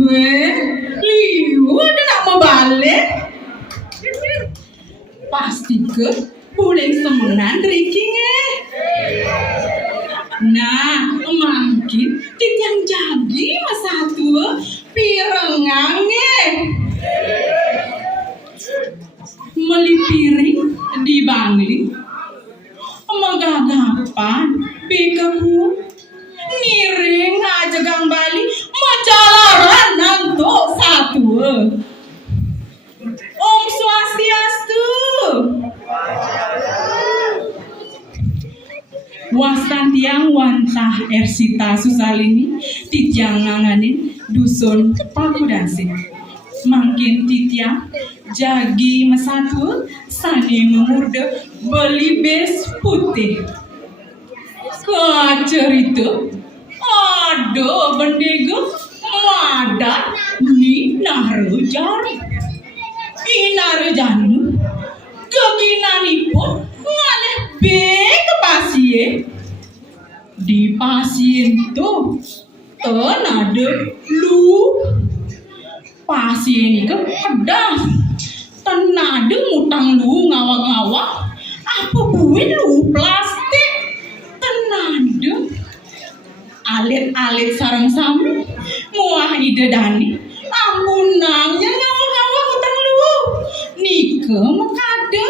Liu ada nak mau balik. Pasti ke boleh semenan drinking Nah, mungkin yang jadi masa tua pirengang Meli piring di bangli magagapan bikaku ngiring aja gang bali macalaran nanto satu Om Swastiastu Wasan tiang wantah Ersita Susalini titiang nganganin dusun Pakudansi makin titiang jagi mesatu sani memurde beli bes putih cerita ada bendega madat ni narejani inarejanu keginanipun ngalih be ke pasien di pasien tu tenade lu pasien itu pedang tenade ngutang lu ngawak-ngawak apa buin lu plastik tenade alit-alit sarang sami muah ide dani ampunangnya ngawak-ngawak ngutang lu nike mekade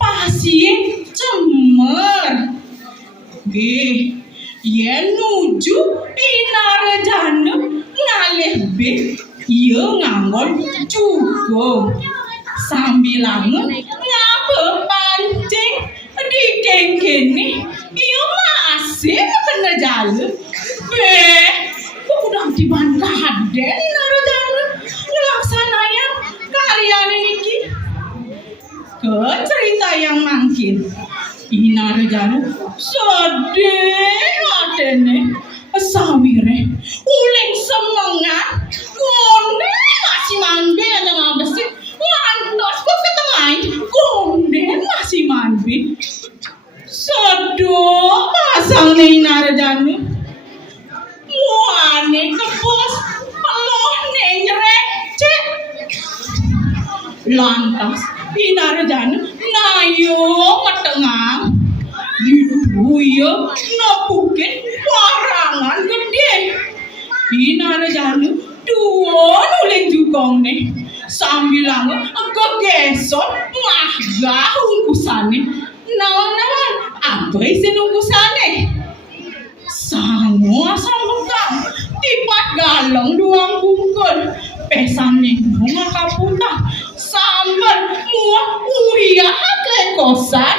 pasien cemer ye nuju inarejana ngalih be iya nganggon juga sambilangan ngapa pancing di kengkene iya masih kena jalan udah diban kaden narejana ngelaksananya karyanya niki ke cerita yang mangkin inarejana sedih adene sawire uling semangat konde masih mandi ada ngabesi ngantos kok ketengahin konde masih mandi sedo pasang nih narejana muane kepos peloh nih nyerece lantas inarejana nayo ngetengang diduya napukin warangan gede inarejana dua nuling jukong nih sambilang kegesot ngagah ungkusane nawan-nawan apa isi ungkusane semua sambekang tipat galong duang bungkul pesan nih bunga kapuntah sambal muah uyah klekosan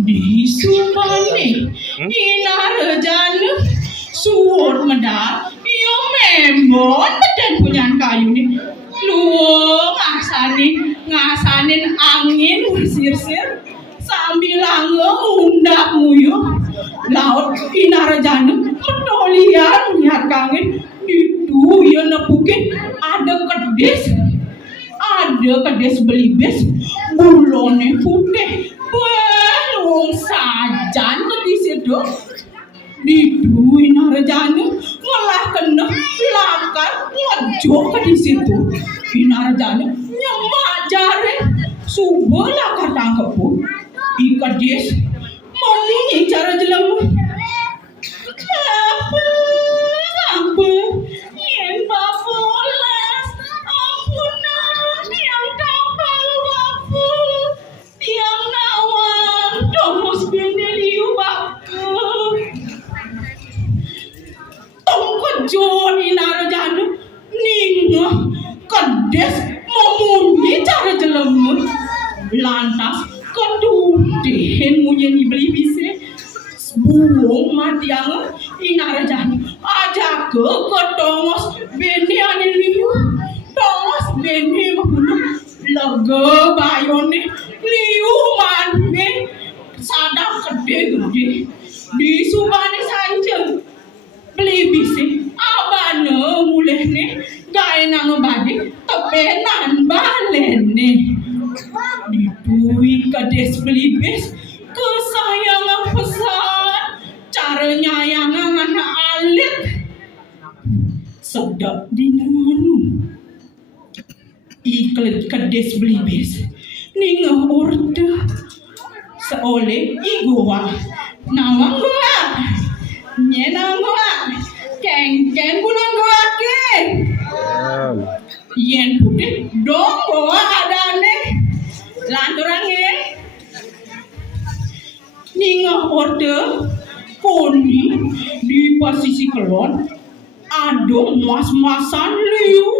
di supane inarejana suwur medal iyo membon dan punyan kayu nih lu ngasanin angin sir-sir sambil undak muyuh laut inarejana petolian lihat kangin itu ya nepukin ada kedes belibes bulone putih belum sajan ke disitu diduin inarejana malah kena lakar ngejok ke disitu inarejana nyemak jare subuh lakar tangkep pun ikadis mau cara jelemu apa yen babolas ampunan yang kapal wafu tiang nawang domos beneliu baku tongkojon inarejana ninga kedes memunyi cara jelemu lantas kedudihin munyi beli bise buung matiang inarejana aja ke tongos beni aniliu tongos beni mahuna lega bayone liu manne sadang gede-gede di subane saja beli bise abane mulehne gawe nang badi tepenan balene diduwi kades beli bis kesayangan pesan cara nyayangan anak alit sedap di manu ikut kedes belibis ninga order seoleh igoa nawang goa nyenang goa kengken bulan goa ke yen putih dong goa adane lanturange ninga order poni di posisi kelon ada mas-masan liu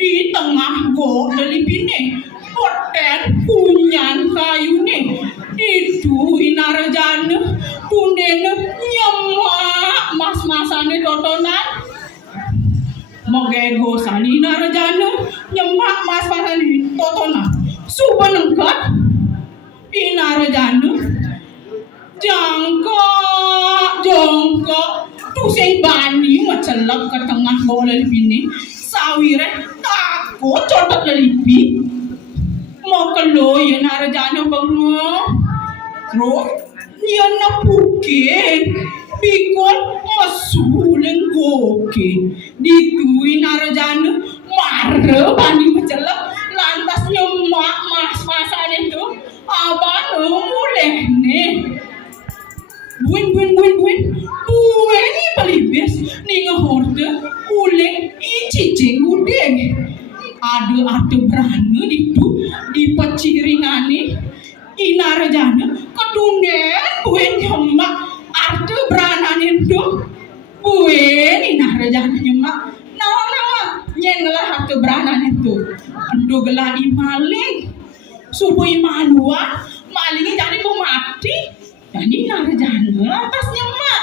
di tengah go dari bini hotel punyan kayu nih itu inarajana punena nyemak mas-masane dodonan mogego sani inarajana nyemak mas-masane dodonan subanengkat inarajana jangka tusing bani macelak ke tengah bola bini sawire takut cotot lelipi mau kelo ya narajana bango terus dia napukin pikul masuleng goke dituin narajana marah bani macelak lantas nyemak mas-masan itu abang mulai nih buin ni palibes ni ngahorde uleng icicing udeng ada arti berana itu di paciringani inarajana ketunden buin nyemak arti berana itu buin inarajana nyemak nama nyengelah arti berana itu ando gelah imaling subuh imaluan malingnya jadi mau mati jadi narajana atas nyemak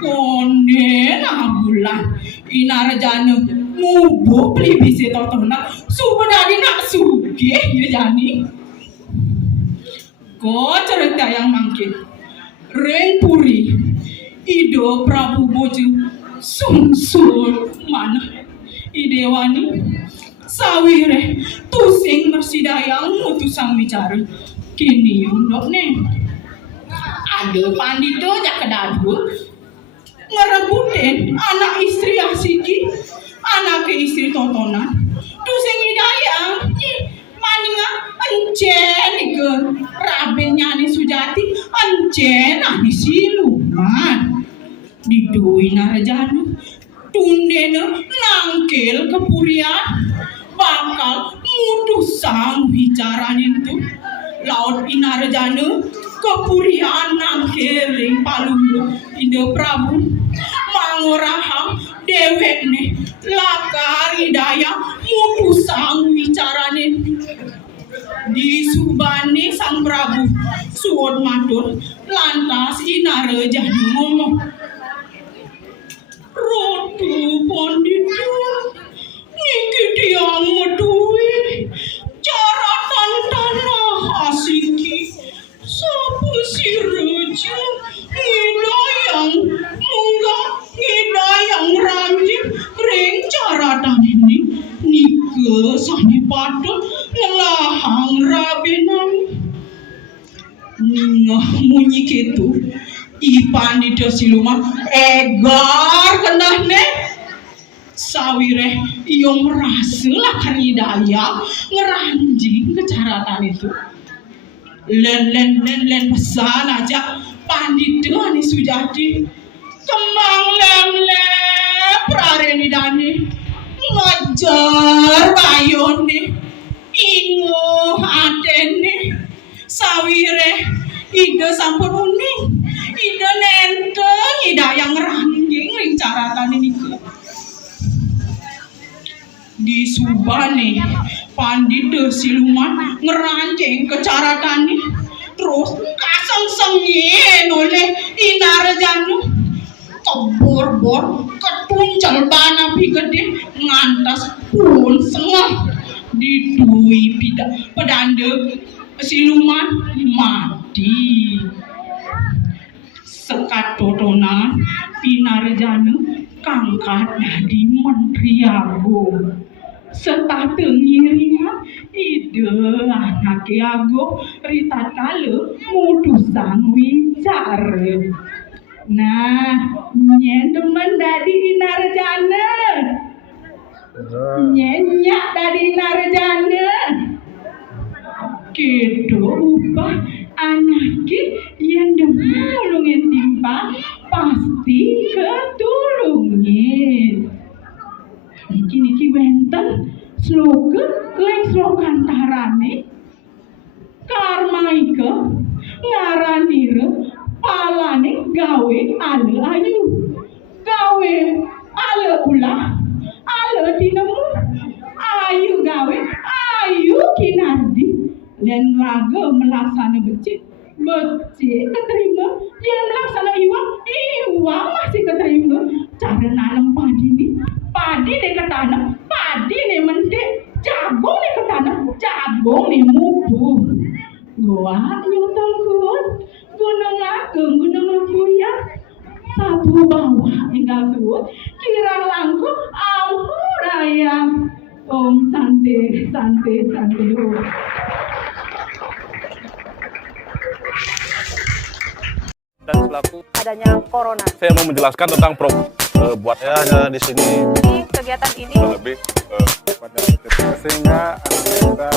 konden bulan inarajana mubo plibise totona subadadi nak suge ya jani ko cerita yang mangkin reng puri ido Prabu Bojo sungsul mana idewani sawire tusing mersidayang mutusang bicara kini yundok nih ada pandito jakadadu ngerebutin anak istri asiki anak istri totonan tusing hidayang maninga encen ke rabennya ni Sujati encen ani siluman diduin arjana tundena nangkel kepurian bakal mutusang bicara itu laut inarjana kepurian nangkeling palung ide Prabu mangorahang dewek nih lakar hidayah mutusang bicarane di subane sang Prabu suwon matur lantas inarjana ngomong rotu ponditu niki tiang meduwi cara tantanah asiki sapu si reja ngidayang munggah ngidayang ranjing ring caratan ini nike sani patut ngelahang rabenan ningah munyi ketu ipan di siluman egar kendah ne sawire iyo merasa lah karidaya ngeranjing kecaratan itu len pesan aja pandito ani Sujati kembang lem prareni dani ngajar bayone ingo atene sawire ide sampun uning ide nenteng hidayang ranjing ring caratan ini di subane pandito siluman ngerancing kecaratan ini terus kaseng-sengin oleh inarjana kebor-bor ketuncal bana pi gede ngantas pun sengah didui pedande siluman mati sekat totonan inarjana kangkat jadi menteri agung serta tengiringan ide anak agung rita kala mutusan wicara nah nyen teman dari narjana. Nyenyak dari narjana. Kedo upah anake yang demulungin timpa pasti ketulungin. Niki wenten sloka leng slokan tarane karmaika ngaranire palane gawe ale ayu gawe ale ulah ale dinemu ayu gawe ayu kinardi dan laga melaksana becik keterima dia melaksana iwa masih keterima cara nanam padi nih ketanam padi nih mentik jagung nih ketanam jagung nih mubuh gua nyutul gunung agung gunung lebuya sabu bawah hingga suut kirang langku ampuraya om santai om. Dan selaku adanya corona. saya mau menjelaskan tentang buat Saya hanya di sini Di kegiatan ini lebih pada sehingga anak kita